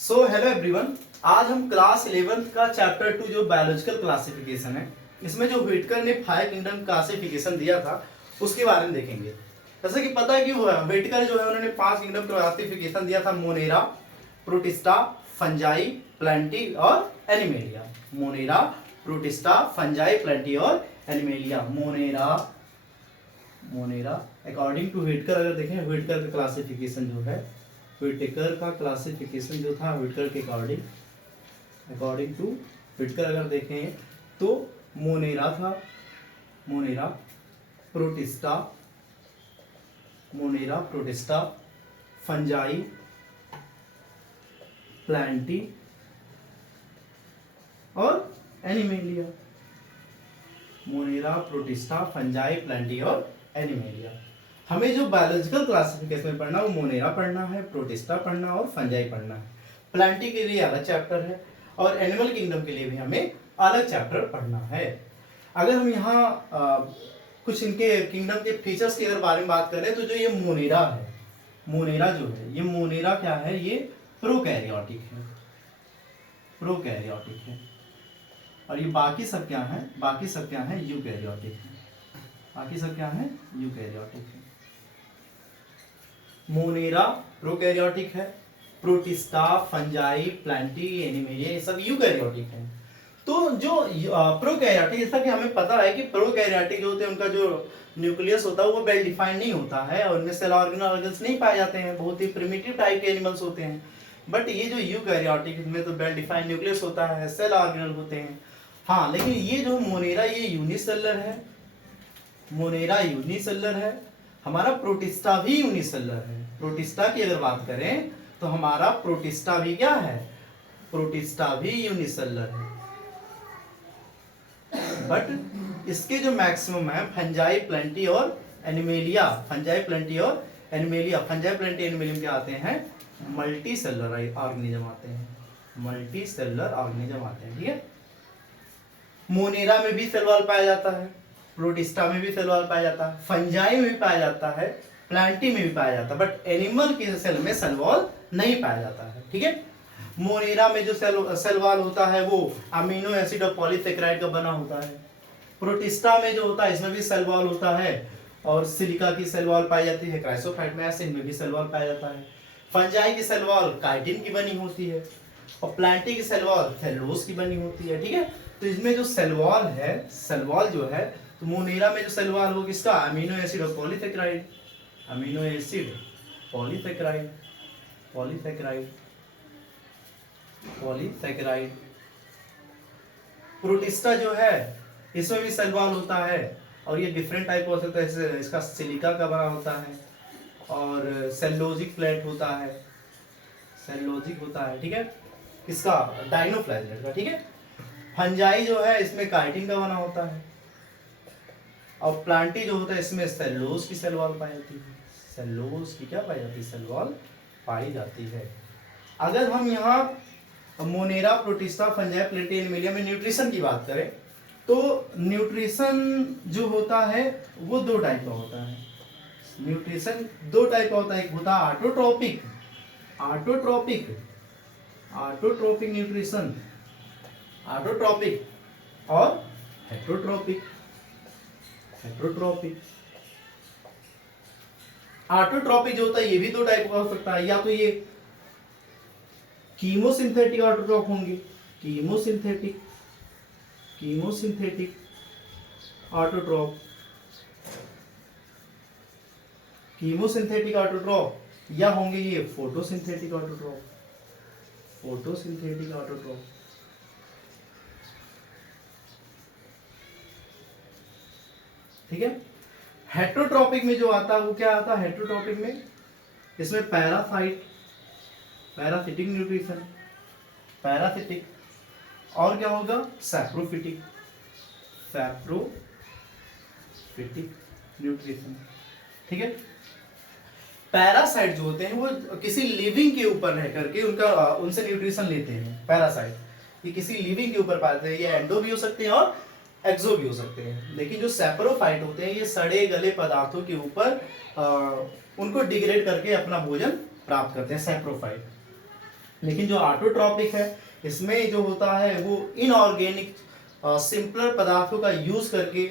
So hello everyone. आज हम class 11th का चैप्टर 2 जो बायोलॉजिकल क्लासिफिकेशन है, इसमें जो व्हिटकर ने 5 किंगडम क्लासिफिकेशन दिया था उसके बारे में देखेंगे। जैसे कि पता है कि व्हिटकर जो है उन्होंने 5 किंगडम क्लासिफिकेशन दिया था, मोनेरा, प्रोटिस्टा, फंजाई, प्लांटी और animalia. Monera, protista, fungi, Plantae और एनिमेलिया। मोनेरा अकॉर्डिंग टू व्हिटकर अगर देखें, व्हिटकर का क्लासिफिकेशन जो है, व्हिटकर का क्लासिफिकेशन जो था व्हिटकर के अकॉर्डिंग टू व्हिटकर अगर देखें तो मोनेरा था, मोनेरा, प्रोटिस्टा, फंजाई, प्लांटी और animalia. Monera, protista, fungi, Plantae और एनिमेलिया। हमें जो बायोलॉजिकल क्लासिफिकेशन में पढ़ना, वो मोनेरा पढ़ना है, प्रोटिस्टा पढ़ना और फंजाई पढ़ना है। प्लांटी के लिए अलग चैप्टर है और एनिमल किंगडम के लिए भी हमें अलग चैप्टर पढ़ना है। अगर हम यहाँ कुछ इनके किंगडम के फीचर्स के अगर बारे में बात करें तो जो ये मोनेरा है, मोनेरा जो है, ये मोनेरा क्या है, ये प्रोकैरियोटिक है, प्रोकैरियोटिक है। और ये बाकी सब क्या है, बाकी सब क्या है, यूकैरियोटिक है, बाकी सब क्या है, यूकैरियोटिक है। मोनेरा प्रोकैरियोटिक है, प्रोटिस्टा, फंजाई, प्लांटी, एनिमेलिया ये सब यूकैरियोटिक है। तो जो प्रोकैरियोटिक, जैसा कि हमें पता है कि प्रोकैरियोटिक जो होते हैं उनका जो न्यूक्लियस होता है वो वेल डिफाइंड नहीं होता है और उनमें सेल ऑर्गेनल्स नहीं पाए जाते हैं, बहुत ही प्रिमिटिव टाइप के एनिमल्स होते हैं। बट ये जो यूकैरियोटिक, इसमें तो वेल डिफाइंड न्यूक्लियस होता है, सेल ऑर्गेनल होते हैं। हाँ, लेकिन ये जो मोनेरा ये यूनिसेलुलर है, मोनेरा यूनिसेलुलर है। हमारा प्रोटिस्टा भी यूनिसेलुलर है। प्रोटिस्टा की अगर बात करें तो हमारा प्रोटिस्टा भी क्या है, प्रोटिस्टा भी यूनिसेलुलर है। बट इसके जो मैक्सिमम है फंजाई, प्लांटी और एनिमेलिया, फंजाई, प्लांटी और एनिमेलिया, फंजाई, प्लांटी, एनिमेलियम क्या आते हैं, मल्टी सेलुलर ऑर्गेनिज्म आते हैं, मल्टी सेलुलर ऑर्गेनिज्म आते हैं। ठीक है, मोनेरा में भी सेल वॉल पाया जाता है, प्रोटिस्टा में भी सेल वॉल पाया जाता है, फंजाई में भी पाया जाता है, प्लांटी में भी पाया जाता है, बट एनिमल के सेल में सेल वॉल नहीं पाया जाता है। ठीक है, मोनेरा में जो सेल वॉल होता है वो अमीनो एसिड और पॉलीसेकेराइड का बना होता है। प्रोटिस्टा में जो होता है इसमें भी सेल वॉल होता है और सिलिका की सेल वॉल पाई जाती है, क्राइसोफाइट में एसिड में भी सेल वॉल पाया जाता है। फंजाई की सेल वॉल काइटिन की बनी होती है और प्लांटी की सेल वॉल सेलुलोज की बनी होती है। ठीक है, तो इसमें जो सेल वॉल है, सेल वॉल जो है, तो मोनेरा में जो सेल वॉल हो किसका, अमीनो एसिड और polysaccharide, amino acid, polysaccharide, polysaccharide, polysaccharide. Protista जो है इसमें भी सेल वॉल होता है और ये डिफरेंट टाइप हो सकता है, इसका सिलिका का बना होता है और सेलुलोजिक प्लेट होता है, सेलुलोजिक होता है। ठीक है, इसका डाइनोफ्लैगेलेट का। ठीक है, फंजाई जो है इसमें काइटिन का बना होता है और प्लांटी जो होता है इसमें सेलुलोज की सेल वॉल पाई जाती है, सेलुलोज की क्या पाई जाती है, सेल वॉल पाई जाती है। अगर हम यहाँ Monera, protista, fungi, Plantae, animalia में न्यूट्रिशन की बात करें तो न्यूट्रिशन जो होता है वो दो टाइप का होता है। न्यूट्रिशन दो टाइप का होता है, एक होता है autotrophic, autotrophic, autotrophic nutrition, autotrophic और हेटरोट्रोपिक, हेटरोट्रोपिक। ऑटोट्रोपिक जो होता है ये भी दो टाइप का हो सकता है, या तो ये कीमोसिंथेटिक ऑटोट्रोप होंगे, chemosynthetic, chemosynthetic autotroph, chemosynthetic autotroph, या होंगे ये फोटोसिंथेटिक ऑटोट्रोप, फोटोसिंथेटिक ऑटोट्रोप। ठीक है, हेटरोट्रोपिक में जो आता है वो क्या आता है, हेटरोट्रोपिक में इसमें पैरासाइट, पैरासिटिक न्यूट्रिशन, पैरासिटिक, और क्या होगा, सैप्रोफिटिक, सैप्रोफिटिक न्यूट्रिशन। ठीक है, पैरासाइट जो होते हैं वो किसी लिविंग के ऊपर रह करके उनसे न्यूट्रिशन लेते हैं। पैरासाइट ये किसी लिविंग के ऊपर पाते हैं, ये एंडो भी हो सकते हैं और एक्सो भी हो सकते हैं। लेकिन जो सैप्रोफाइट होते हैं ये सड़े गले पदार्थों के ऊपर उनको डिग्रेड करके अपना भोजन प्राप्त करते हैं, सैप्रोफाइट। लेकिन जो ऑटोट्रॉपिक है इसमें जो होता है वो इनऑर्गेनिक सिंपलर पदार्थों का यूज करके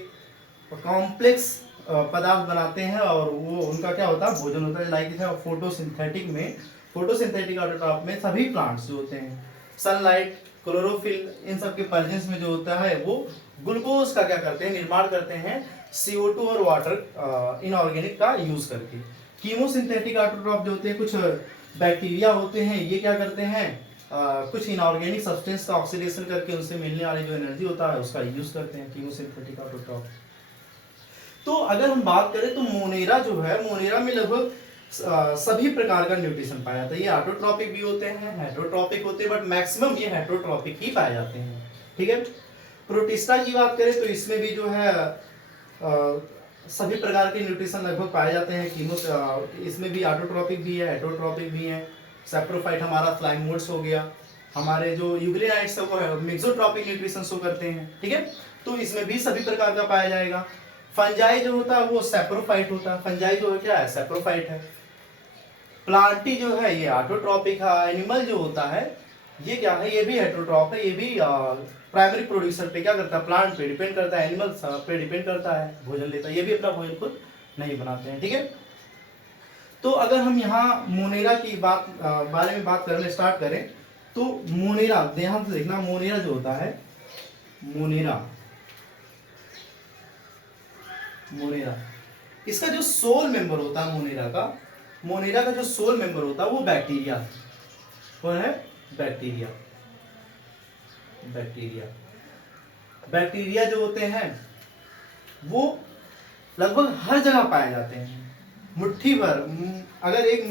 कॉम्प्लेक्स पदार्थ बनाते हैं, और वो उनका क्या होता है भोजन होता है। लाइक फोटोसिंथेटिक ऑटोट्रॉप में सभी प्लांट्स जो होते हैं सनलाइट, क्लोरोफिल, इन सब के प्रेजेंस में जो होता है वो ग्लूकोज का क्या करते हैं निर्माण करते हैं CO2 और वाटर इनऑर्गेनिक का यूज करके। कीमोसिंथेटिक ऑटोट्रॉप जो होते हैं कुछ बैक्टीरिया होते हैं, ये क्या करते हैं कुछ इनऑर्गेनिक सब्सटेंस का ऑक्सीडेशन करके उनसे मिलने वाली जो एनर्जी होता है उसका यूज करते हैं कीमोसिंथेटिक ऑटोट्रॉप। तो अगर हम बात करें तो मोनेरा जो है, मोनेरा में लगभग सभी प्रकार का न्यूट्रिशन पाया जाता है। ये ऑटोट्रॉपिक भी होते हैं, हेटरोट्रॉपिक होते हैं, बट मैक्सिमम ये हेटरोट्रॉपिक ही पाए जाते हैं। ठीक है। प्रोटिस्टा की बात करें तो इसमें भी जो है सभी प्रकार के न्यूट्रिशन लगभग पाए जाते हैं। इसमें भी ऑटोट्रॉपिक भी है, हेटरोट्रॉपिक भी है। सैप्रोफाइट हमारा फ्लाइंग मोड्स हो गया, हमारे जो यूग्लिनाइट्स है वो मिक्सोट्रॉपिक न्यूट्रिशन शो करते हैं। ठीक है, तो इसमें भी सभी प्रकार का पाया जाएगा। फंजाई जो होता है वो सैप्रोफाइट होता है, फंजाई जो है क्या है सैप्रोफाइट है। प्लांटी जो है ये ऑटोट्रॉपिक है। एनिमल जो होता है ये क्या है, ये भी हेटरोट्रॉप है, ये भी प्राइमरी प्रोड्यूसर पे क्या करता है प्लांट पे डिपेंड करता है, एनिमल्स पे डिपेंड करता है, भोजन लेता है, ये भी अपना भोजन खुद नहीं बनाते हैं। ठीक है, तो अगर हम यहाँ मोनेरा की बारे में बात करने स्टार्ट करें तो मोनेरा ध्यान से देखना, मोनेरा जो होता है मोनेरा इसका जो सोल मेंबर होता है मोनेरा का जो सोल मेंबर होता है वो बैक्टीरिया। कौन है? बैक्टीरिया जो होते हैं वो लगभग हर जगह पाए जाते हैं। मुट्ठी भर, अगर एक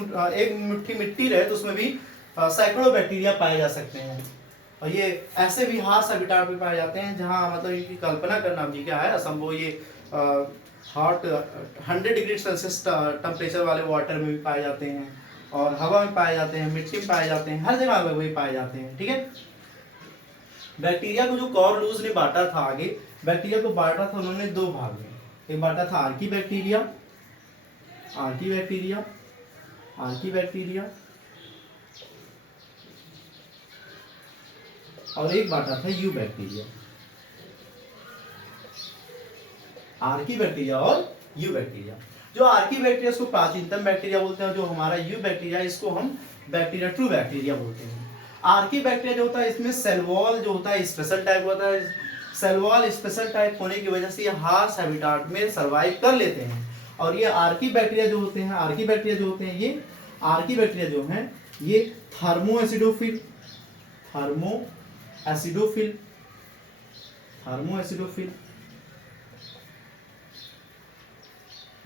मुट्ठी मिट्टी रहे तो उसमें भी सैकड़ों बैक्टीरिया पाए जा सकते हैं। और ये ऐसे भी हार्श हैबिटाट में पाए जाते हैं जहाँ मतलब इनकी कल्पना करना भी क्या है असंभव। ये हॉट 100 डिग्री सेल्सियस टेम्परेचर वाले वाटर में भी पाए जाते हैं, और हवा में पाए जाते हैं, मिट्टी में पाए जाते हैं, हर जगह वही पाए जाते हैं। ठीक है, बैक्टीरिया को जो कॉर्लूज ने बांटा था, आगे बैक्टीरिया को बांटा था उन्होंने दो भाग में। एक बांटा था आर्की बैक्टीरिया और एक बांटा था यू बैक्टीरिया। आर्की बैक्टीरिया और यू बैक्टीरिया। जो आर्की बैक्टीरिया इसको प्राचीनतम बैक्टीरिया बोलते हैं, जो हमारा यू बैक्टीरिया इसको हम बैक्टीरिया ट्रू बैक्टीरिया बोलते हैं। आर्की बैक्टीरिया जो होता है इसमें सेल वॉल जो होता है स्पेशल टाइप होता है। सेल वॉल स्पेशल टाइप होने की वजह से ये हार्श हैबिटाट में सर्वाइव कर लेते हैं। और ये आर्की बैक्टीरिया जो होते हैं ये थर्मो एसिडोफिल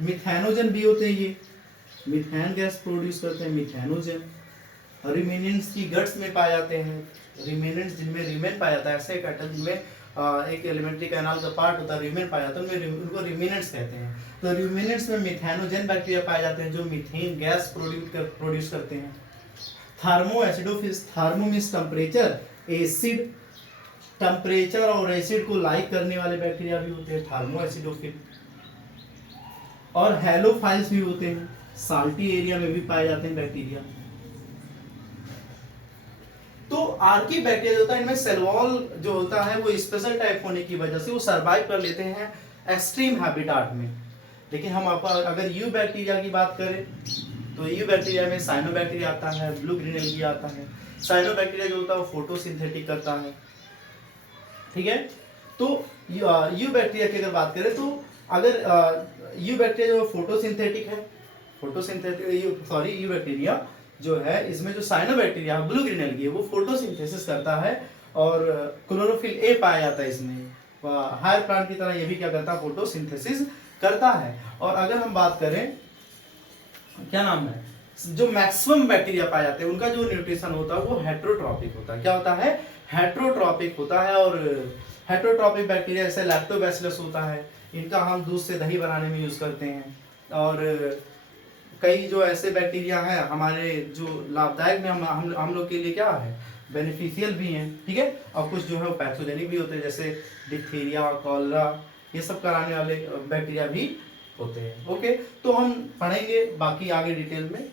मिथेनोजन भी होते हैं। ये मिथेन गैस प्रोड्यूस करते हैं, मिथेनोजन। रिमेनेंट्स की गट्स में पाए जाते हैं, रिमेनेंट्स जिनमें रीमेन पाया जाता है, ऐसे कैटल जिनमें एक एलिमेंट्री कैनाल का पार्ट होता है रीमेन पाया जाता है, उनको रिमेनेंट्स कहते हैं। तो रिमेनेंट्स में मिथेनोजन बैक्टीरिया पाए जाते हैं जो मीथेन गैस प्रोड्यूस करते हैं। Thermo acidophils, thermo means temperature, acid temperature और एसिड को लाइक करने वाले बैक्टीरिया भी होते हैं थर्मो एसिडोफिल। और हेलोफाइल्स भी होते हैं, साल्टी एरिया में भी पाए जाते हैं बैक्टीरिया। तो आर्की बैक्टीरिया जो होता है इनमें सेल वॉल जो होता है वो स्पेशल टाइप होने की वजह से वो सर्वाइव कर लेते हैं एक्सट्रीम हैबिटाट में। लेकिन हम अगर यू बैक्टीरिया की बात करें तो यू बैक्टीरिया में साइनोबैक्टीरिया आता है, ब्लू ग्रेनेलिया आता है। साइनोबैक्टीरिया जो होता है वो फोटोसिंथेटिक करता है। ठीक है, तो यू बैक्टीरिया की अगर बात करें तो अगर यू बैक्टीरिया जो फोटोसिंथेटिक है, यू बैक्टीरिया जो है इसमें जो साइनोबैक्टीरिया ब्लू ग्रेनेलिया वो फोटोसिंथेसिस करता है और क्लोरोफिल ए पाया जाता है इसमें। हायर प्लांट की तरह ये भी क्या करता है फोटोसिंथेसिस करता है। और अगर हम बात करें क्या नाम है जो मैक्सिमम बैक्टीरिया पाए जाते हैं उनका जो न्यूट्रिशन होता है वो हेट्रोट्रॉपिक होता है। क्या होता है? हेट्रोट्रॉपिक होता है। और हेट्रोट्रॉपिक बैक्टीरिया जैसे लैक्टोबैसिलस होता है, इनका हम दूध से दही बनाने में यूज करते हैं। और कई जो ऐसे बैक्टीरिया हैं हमारे जो लाभदायक में हम लोग के लिए क्या है बेनिफिशियल भी हैं। ठीक है, और कुछ जो है वो पैथोजेनिक भी होते हैं जैसे डिप्थीरिया, कॉलरा, ये सब कराने वाले बैक्टीरिया भी होते हैं। ओके, तो हम पढ़ेंगे बाकी आगे डिटेल में।